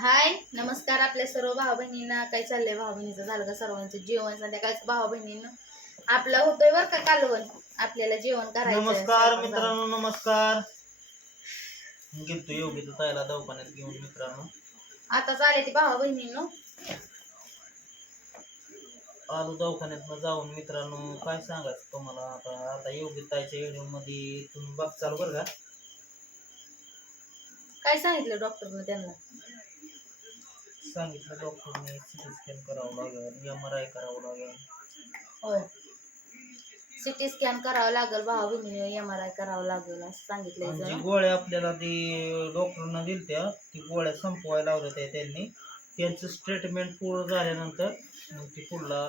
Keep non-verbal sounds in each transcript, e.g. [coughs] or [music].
हाय नमस्कार आपल्या सर्व भाऊ बहिणींना काय चाललंय भाऊ बहिणीचं झालं का सर्वांचं जेवण? संध्याकाळचं भाऊ बहिणींना आपलं होतोय बरं का कालवण? आपल्याला जेवण करायचं नमस्कार मित्रांनो नमस्कार. गेलतो योग्य ताईला दवाखान्यात घेऊन मित्रांनो. आता चाले ती भाऊ बहिणींनो आलो दवाखान्यात जाऊन मित्रांनो. काय सांगायचं तुम्हाला आता? आता योग्य ताईच्या व्हिडिओमध्ये तुम्ही बघचाल बरं का? काय सांगितलं डॉक्टरनं त्यांना? सांगितलं डॉक्टरने सिटी स्कॅन करावं लागेल एम आर आय करावं लागेल. होय सिटी स्कॅन करावं लागेल बहिणीने एम आर आय करावं लागेल असं सांगितलंय आणि जी जरा. गोळ्या आपल्याला ती डॉक्टरनं दिलत्या ती गोळ्या संपवायला लावल्या त्या त्यांनी. त्यांचं स्टेटमेंट पूर्ण झाल्यानंतर मग ती पुढला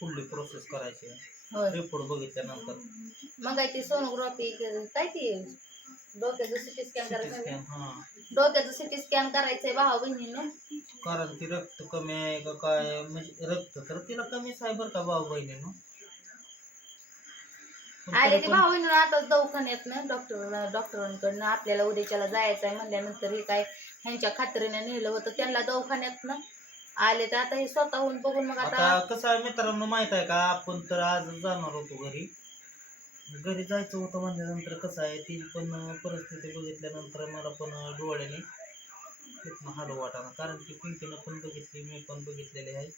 पुढली प्रोसेस करायची. होय. रिपोर्ट बघितल्यानंतर. मग काय ती सोनोग्राफी काय ती? डोक्याचं सिटी स्कॅन करायचं? स्कॅन हा. डोक्याचं सिटी स्कॅन करायचंय भाऊ बहिणीनं. कारण ती रक्त कमी आहे का काय? म्हणजे रक्त तर तिला कमीच आहे बरं का भाऊ बहिणीनं. पण आले तरी ते पण भाऊ बहिणी आता दवाखान्यात ना डॉक्टर डॉक्टरांकडनं आपल्याला उद्याच्याला जायचं आहे म्हणल्यानंतर हे काय ह्यांच्या खात्रीने नेलं होतं त्यांना दवाखान्यात ना आले तर आता हे स्वतःहून बघून मग आता आता कसं आहे मित्रांनो माहीत आहे का? आपण तर आज जाणार होतो घरी. घरी जायचं होतं म्हणल्यानंतर कसं आहे ती पण परिस्थिती बघितल्यानंतर मला पण डोळ्याने तिथनं हाडू वाटाना. कारण की पिंकीनं पण बघितली मी पण बघितलेले आहे.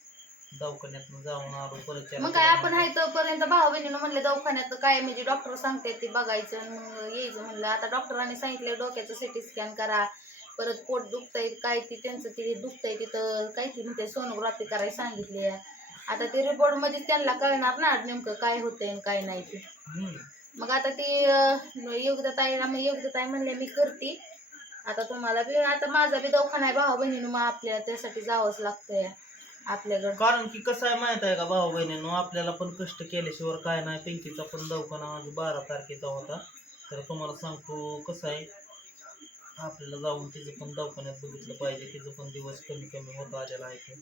दवाखान्यातनं जाऊन आलो परत मग काय आपण आहे तोपर्यंत भाऊ बहिणीनं म्हणले दवाखान्यात काय म्हणजे डॉक्टर सांगते ते बघायचं आणि मग यायचं म्हणलं. आता डॉक्टरांनी सांगितलं डोक्याचं सिटी स्कॅन करा. परत पोट दुखतंय काय ती त्यांचं ते दुखतंय तिथं. काय ती म्हणते सोनोग्राफी करायला सांगितली आता ते रिपोर्टमध्ये त्यांना कळणार ना नेमकं काय होतंय आणि काय नाही ते. मग आता ती योग्यता ताईला मग योग्यता ताई म्हणले मी करते. आता तुम्हाला बी आता माझा बी दवाखाना आहे भाऊ बहिणीनं मग आपल्याला त्यासाठी जावंच लागतंय आपल्याकडं. कारण की कसं आहे माहीत आहे का भाऊ बहिणीनं आपल्याला पण कष्ट केल्याशिवाय काय नाही. पिंकीचा पण दवाखाना आज बारा तारखेचा होता. तर तुम्हाला सांगतो कसं आहे. आपल्याला जाऊन तिचं पण दवाखान्यात बघितलं पाहिजे. तिचं पण दिवस कमी कमी होत आलेला आहे.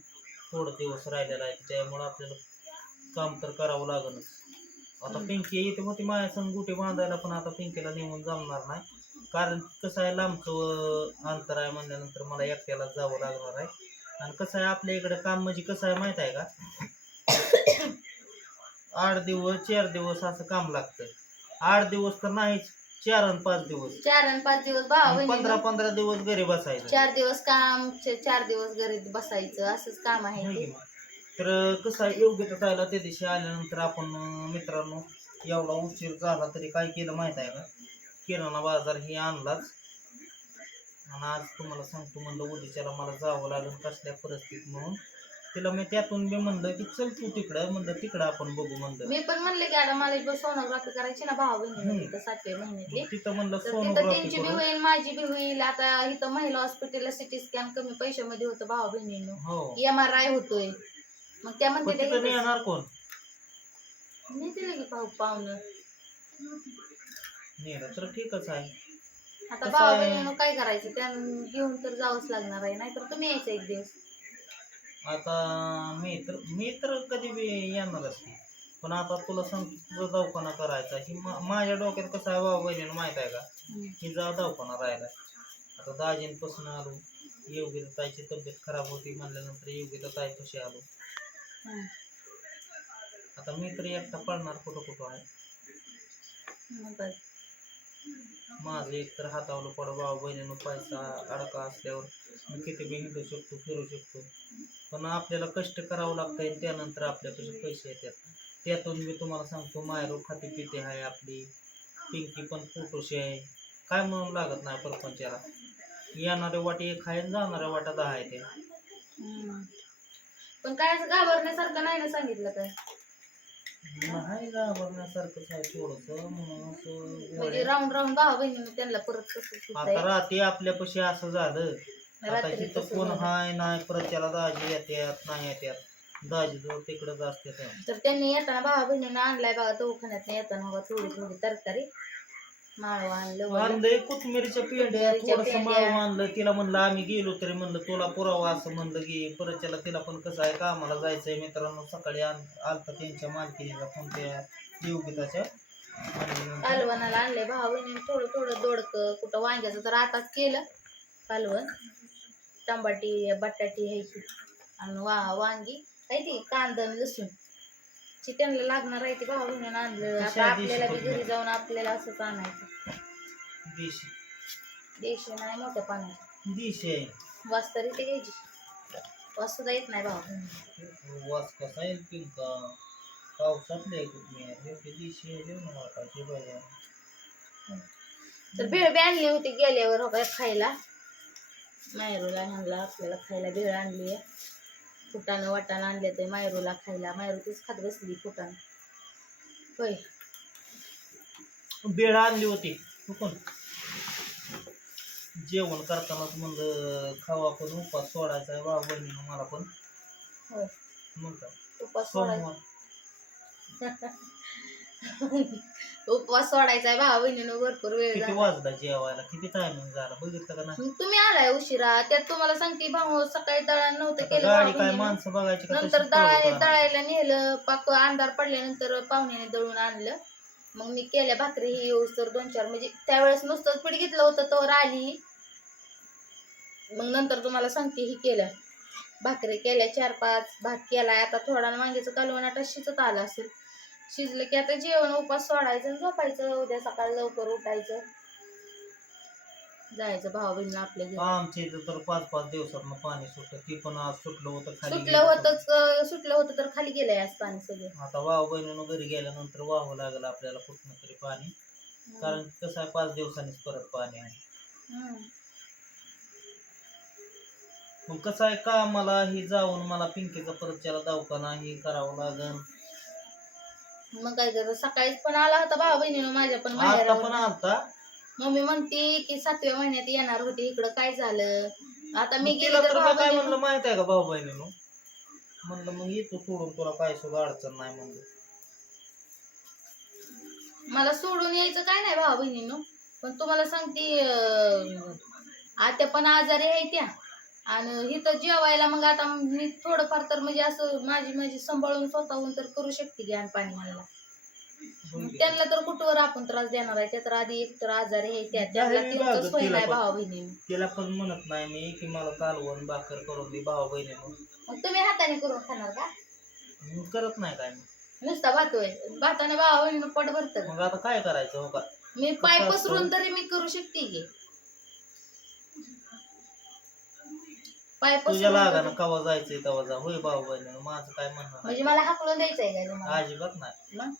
थोडं दिवस राहिलेला आहे त्यामुळे आपल्याला काम तर करावं लागणच आता. पिंकी येते होती माझ्या संग गुटे बांधायला पण आता पिंकीला नेऊन जमणार नाही. कारण कसं आहे लांबचं अंतर आहे म्हणल्यानंतर मला एकट्याला जावं लागणार आहे. आणि कसं आहे आपल्या इकडे काम म्हणजे कसं आहे माहीत आहे का? [coughs] आठ दिवस चार दिवस असं काम लागतं आठ दिवस तर नाहीच चार आणि पाच दिवस. चार आणि पाच दिवस आणि पंधरा बहिणी पंधरा दिवस घरी बसायचं. चार दिवस काम च- चार दिवस घरी बसायचं असंच काम आहे ते? तर कसं आहे योग्य तर राहिला त्या दिवशी आल्यानंतर आपण अं, मित्रांनो एवढा उशीर झाला तरी काय केलं माहीत आहे का? किराणा बाजार हे आणलाच. आणि आज तुम्हाला सांगतो म्हणलं उद्याच्याला मला जावं लागेल कसल्या परिस्थितीत म्हणून. तिला मी त्यातून मी म्हणलं की चल तू तिकडं म्हणलं तिकडं आपण बघू म्हणलं. मी पण म्हणले की आता मला एकदा सोनोग्राफी करायची ना भाऊ. बहिणी तिथं सातव्या महिन्यातली मग तिथं म्हणलं तर तिथं त्यांची बी होईल माझी बी होईल. आता इथं महिला हॉस्पिटलला सिटी स्कॅन कमी पैशामध्ये होतं भाऊ बहिणीनं. हो. एम आर आय होतोय. मग त्या पण म्हणते तिथं येणार कोण? मी दिलं की भाऊ पाहुणं. नेलं तर ठीकच आहे. आता कसं भाऊ आहे? बहिणीनं काय करायचं? त्या घेऊन तर जावंच लागणार आहे. नाहीतर तुम्ही यायचं एक दिवस. आता मी तर मी तर कधी बी येणारच नाही. पण आता तुला सांग तुझा दवाखाना करायचा ही मा- माझ्या डोक्यात कसं आहे बाबा बहिणीनं माहीत आहे का. की जा दवाखाना राहिला आता दाजींपासून आलो. योग्य ताईची तब्येत खराब होती म्हणल्यानंतर योग्य ताई कशी आलो. आता मी तर एकटा पडणार कुठं कुठं आहे. माझं एक तर हातावलं पडं. बाबा बहिणीनं पैसा अडका असल्यावर मी किती बी हिंडू शकतो फिरू शकतो. पण आपल्याला कष्ट करावं लागतं आणि त्यानंतर आपल्याकडे पैसे येतात. त्यातून मी तुम्हाला सांगतो मायरो खाती पिते आहे आपली पिंकी पण फोटोशी आहे. काय म्हणून लागत नाही परपंचाला. येणारे वाटे एक आहे जाणाऱ्या वाटा दहा आहे ते. पण काय असं घाबरण्यासारखं नाही ना सांगितलं काय नाही घाबरण्यासारखंच आहे थोडंसं म्हणून असं म्हणजे राऊंड राऊंड भाऊ बहिणीनं त्यांना परत कसं आता रात्री आपल्यापाशी असं झालं आता तिथं कोण. हाय नाही परत त्याला दाजी येतात नाही येतात दाजी जवळ तिकडंच असते तर त्यांनी येताना भावा बहिणीनं आणलाय बघा दवाखान्यात येताना बघा थोडी थोडी तरकारी माळवा आणलं वगैरे. आणलंय कोथमिरीच्या पेंड्या थोडस पेंड्या. माळव आणलं तिला म्हणलं आम्ही गेलो तरी म्हणलं तुला पुरावा असं म्हणलं की परत त्याला तिला पण कसं आहे कामाला जायचंय मित्रांनो सकाळी आल आलता त्यांच्या मालकीनीचा फोन त्या योगिताच्या आणि कालवणाला आणलंय भावा बहिणीनं थोडं थोडं दोडकं कुठं वांग्याचं तर आताच केलं कालवण टमाटी बटाटी ह्याची. आणि वा वांगी. आहे ती कांदा लसूण. ची त्यांना लागणार आहे ती भाऊ बहिणीनं आणलं. आता आपल्याला बी? घरी जाऊन आपल्याला असंच आणायचं. देशी. देशी नाही मोठ्या पाण्यात. देशी वास तरी ते घ्यायची. वास सुद्धा येत नाही भाऊ. वास कसा येईल पिंका? पावसातले आहे तुम्ही ते देशी आहे जेवण वाटायचे बघा तर भेळ बी आणली होती गेल्यावर हो काय खायला. मायरूला आणला आपल्याला खायला भेळ आणली आहे. फुटानं वाटाणं आणले ते मायरूला खायला. मायरू तीच खात बसली फुटानं. होय. बेळ आणली होती. चुकून जेवण करतानाच म्हणलं खावा पण उपास सोडायचा आहे बाबा बहिणीनं मला पण. होय. काय? उपवास सोडायचा. [laughs] [laughs] उपवास सोडायचा आहे भावा बहिणीनं भरपूर वेळ किती झाला. वाजला जेवायला? किती टायमिंग झाला? बघितलं का नाही? तुम्ही आलाय उशिरा. त्यात तुम्हाला सांगते भाऊ सकाळी दळण नव्हतं आता केलं गाडी भाऊ काय बहिणीनं. माणसं बघायची का नंतर तशीच आणा. दळायला नेलं पाक अंधार पडल्यानंतर पाहुण्याने दळून आणलं. मग मी केल्या भाकरी ही येऊस तर दोन चार. म्हणजे त्यावेळेस नुसतंच पीठ घेतलं होतं तर आली. मग नंतर तुम्हाला सांगते ही केलं भाकरी केल्या चार पाच. भात केलाय. आता थोडा वांग्याचं कालवण आता शिजत आलं असेल. शिजलं की आता जेवण उपास सोडायचं झोपायचं. उद्या सकाळी लवकर उठायचं. जायचं भाऊ बहिणीला आपल्या घरी. आमच्या इथं तर पाच पाच दिवसात पाणी सुटलं. ती पण आज सुटलं होतं खाली सुटलं गेलं होतच अं, सुटलं होतं तर खाली गेलंय आज पाणी सगळं. आता वाव बहिणीनं घरी गेल्यानंतर वाहू लागलं आपल्याला कुठनं तरी पाणी. कारण कसं आहे पाच दिवसांनीच परत पाणी आहे. हम्म. मग कसं आहे का मला ही जाऊन मला पिंकीचा परत त्याला दवाखाना हे करावं लागन. मग काय करत? सकाळीच पण आला होता भाऊ बहिणीनं माझ्या पण आता पण बाहेर आलता? मम्मी म्हणते की सातव्या महिन्यात येणार होती इकडं काय झालं? आता मी मग गेली तिला तर मी काय म्हणलं बहिणीनं- माहीत आहे का भाऊ बहिणीनं म्हणलं मग येतो सोडून तुला काय सुद्धा अडचण नाही म्हणलं. मला सोडून यायचं काय नाही भाऊ बहिणीनं. पण तुम्हाला सांगते अं, आत्या पण आजारी आहे त्या. आणि इथं जेवायला मग आता मी थोडंफार तर म्हणजे असं माझी माझी सांभाळून स्वतःहून तर करू शकते ज्ञान पाणी मला? त्यांना तर कुठवर आपण त्रास देणार आहे त्या तर आधी एक तर आजारी आहे त्या तिथंच सोय नाही पण. भावा बहिणीने तिला पण म्हणत नाही मी की मला कालवण भाकर करून दे भाऊ बहिणीनं मग तुम्ही हाताने करून खाणार का? मी करत नाही काय मी. नुसता भात होय. भाताने भावा बहिणीनं पोट भरतं. मग आता काय करायचं हो का? मी पाय पसरून? तरी मी करू शकते की. पाय तुझ्या पसरून लागानं कवा जायचंय तेव्हा जा. होय भाऊ बहिणीनं माझं काय म्हणणं नाही. म्हणजे मला हाकलून द्यायचंय का तुम्हाला? अजिबात नाही. मग?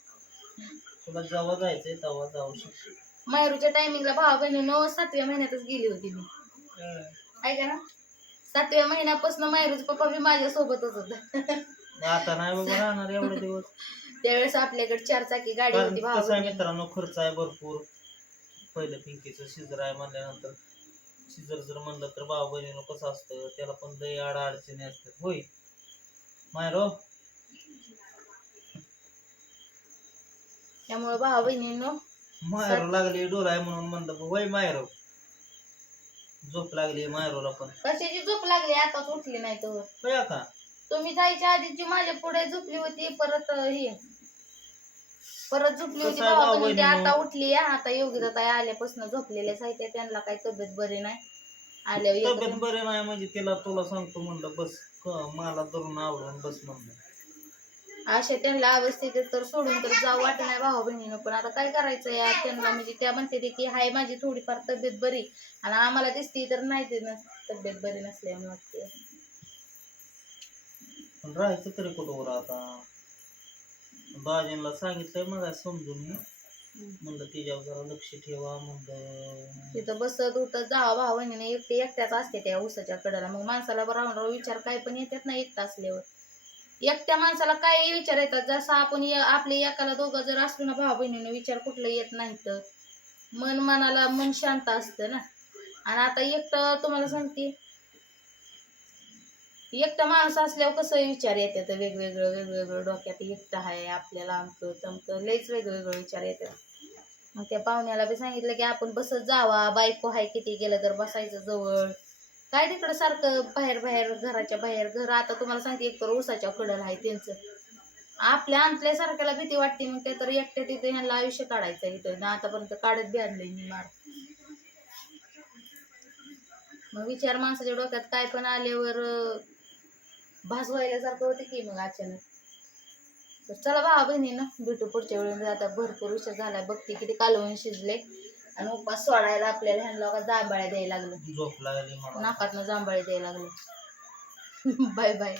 तुला जेव्हा जायचंय तेव्हा जाऊ शकतो मायरूच्या टायमिंगला भावा बहिणीनं सातव्या महिन्यातच गेली होती मी. ऐका ना. सातव्या महिन्यापासून मायरूचा पप्पा बी माझ्या सोबतच होता आता नाही बाबा राहणार एवढे दिवस. त्यावेळेस आपल्याकडे चार चाकी गाडी कारण होती कसं आहे भावा मित्रांनो खर्च आहे भरपूर. पहिलं पिंकीचं शिजर आहे म्हणल्यानंतर. शिजर जर म्हणलं तर भाऊ बहिणीनं कसं असतं त्याला पण लई आड अडचणी असतात. होय. मायरो त्यामुळे भावा बहिणीनं मायरो लागली डोलाय म्हणून म्हणलं होय मायरो झोप लागली मायरोला पण. कशाची झोप लागली? आताच उठली नाही तर. कळ्या का? तुम्ही जायच्या आधी जी माझ्या पुढे झोपली होती परत हे. परत झोपली होती कसं आहे भाऊ बहिणी ती? आता उठली या आता योगिता ताई आल्यापासून झोपलेल्या साहित्य त्यांना काही तब्येत बरी नाही. आल्यावर तब्येत येतं. बरे नाही म्हणजे तिला तुला सांगतो म्हणलं बस क- मला धरून आवडून बस म्हणलं. अशा त्यांना अवस्थेत तर सोडून तर जाऊ वाटत नाही भावा बहिणीनं. पण आता काय करायचं यार? त्यांना म्हणजे त्या म्हणते ते की हाय माझी थोडीफार तब्येत बरी आणि आम्हाला दिसती तर नाही ते नस- तब्येत बरी नसल्यामुळे वाटते पण राहायचं तरी कुठं आता? दाजींना सांगितलंय मला समजून मी म्हणलं तिच्यावर जरा लक्ष ठेवा म्हणलं. तिथं बसत होतं जावा भावा बहिणीने एकटे एकट्याच असते त्या ऊसाच्या कडेला. मग माणसाला राहून राहून विचार काय पण येतात ना एकटा असल्यावर. एकट्या माणसाला काय विचार येतात? जसं आपण आपले एकाला दोघं जर असलो ना भावा बहिणीने विचार कुठलं येत नाही तर. मन मनाला मन शांत असतं ना. आणि आता एकटं तुम्हाला सांगते एकटा माणूस असल्यावर कसं विचार येतात वेगवेगळं वेगवेगळं डोक्यात एकटं आहे आपल्याला आमकं तमकं लयच वेगवेगळं विचार येतात मग त्या पाहुण्याला बी सांगितलं की आपण बसत जावा बायको हाय किती गेलं तर बसायचं जवळ. काय तिकडं सारखं बाहेर बाहेर घराच्या बाहेर घर आता तुम्हाला सांगते एक तर उसाच्या कडल आहे त्यांचं. आपल्या अंतल्यासारख्याला भीती वाटते मग ते तर एकट्या तिथे ह्यांना आयुष्य काढायचं इथं. ना आतापर्यंत काढत बी आणलंय मी मार. मग विचार माणसाच्या डोक्यात काय पण आल्यावर अं, भास व्हायल्यासारखं होते की मग अचानक? तर चला भावा बहिणीनं भेटू पुढच्या वेळी. आता भरपूर विषय झालाय. बघते किती कालवून शिजले. आणि उपास सोडायला आपल्याला ह्यांना का जांभळ्या द्यायला लागलं. झोप लागली मला. नाकातनं जांभळे द्यायला लागले. [laughs] Bye bye.